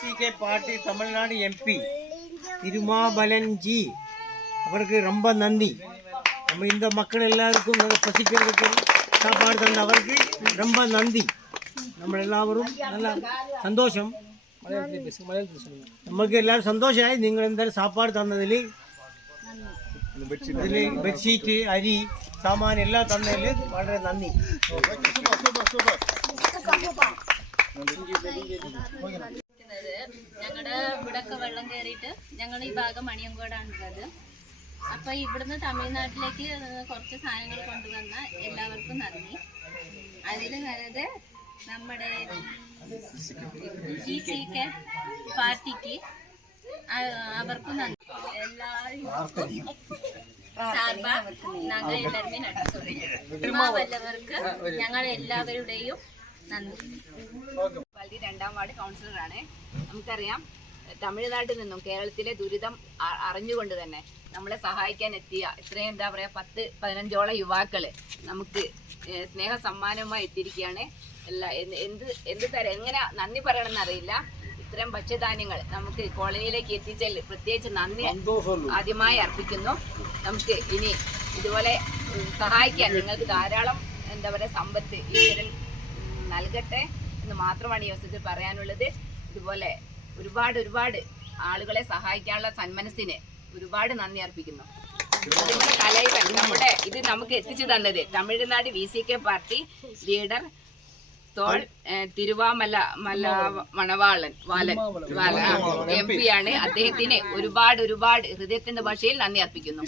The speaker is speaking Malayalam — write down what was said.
VCK party Tamil Nadu MP Thirumavalavan G அவருக்கு ரொம்ப நன்றி. நம்ம இந்த மக்கள் எல்லாருக்கும் பசிக்கிறதுக்கு சாப்பாடு தந்த அவருக்கு ரொம்ப நன்றி. நம்ம எல்லாரும் நல்லா சந்தோஷம். നമുക്ക് എല്ലാവരും സന്തോഷമായി. നിങ്ങൾ എന്തായാലും സാപ്പാട് തന്നതിൽ, ബെഡ്ഷീറ്റ്, അരി, സാമാൻ എല്ലാം തന്നതിൽ വളരെ നന്ദി. ഞങ്ങളുടെ ഇവിടൊക്കെ വെള്ളം കയറിയിട്ട് ഞങ്ങൾ ഈ ഭാഗം മണിയങ്കോടാണുള്ളത്. അപ്പോൾ ഇവിടുന്ന് തമിഴ്നാട്ടിലേക്ക് കുറച്ച് സാധനങ്ങൾ കൊണ്ടുവന്ന എല്ലാവർക്കും നന്ദി. അതിൽ വന്നത് നമ്മുടെ VCK പാർട്ടിക്ക് അവർക്കും നന്ദി. എല്ലാവരും സാർബാ ഞങ്ങൾ എല്ലാവരുമേ നടത്തുള്ളൂ. തിരുമാവല്ലവർക്ക് ഞങ്ങൾ എല്ലാവരുടെയും നന്ദി. രണ്ടാം വാർഡ് കൗൺസിലറാണ്. നമുക്കറിയാം, തമിഴ്നാട്ടിൽ നിന്നും കേരളത്തിലെ ദുരിതം അറിഞ്ഞുകൊണ്ട് തന്നെ നമ്മളെ സഹായിക്കാൻ എത്തിയ ഇത്രയും 10-15ഓളം യുവാക്കള് നമുക്ക് സ്നേഹ സമ്മാനവുമായി എത്തിയിരിക്കുകയാണ്. എന്ത് തരം എങ്ങനെ നന്ദി പറയണമെന്ന് അറിയില്ല. ഇത്തരം ഭക്ഷ്യധാന്യങ്ങൾ നമുക്ക് കോളനിയിലേക്ക് എത്തിച്ചാൽ പ്രത്യേകിച്ച് നന്ദി ആദ്യമായി അർപ്പിക്കുന്നു. നമുക്ക് ഇനി ഇതുപോലെ സഹായിക്കാൻ നിങ്ങൾക്ക് ധാരാളം സമ്പത്ത് ഈശ്വരൻ നൽകട്ടെ എന്ന് മാത്രമാണ് ഈ അവസരത്തിൽ പറയാനുള്ളത്. ഇതുപോലെ ഒരുപാട് ആളുകളെ സഹായിക്കാനുള്ള സന്മനസ്സിന് ഒരുപാട് നന്ദി അർപ്പിക്കുന്നു. നമ്മുടെ കലൈവൻ ഇത് നമുക്ക് എത്തിച്ചു തന്നത് തമിഴ്നാട് VCK പാർട്ടി ലീഡർ തോൾ തിരുവാമല മണവാളൻ MP ആണ്. അദ്ദേഹത്തിന് ഒരുപാട് ഹൃദയത്തിന്റെ ഭാഷയിൽ നന്ദി അർപ്പിക്കുന്നു.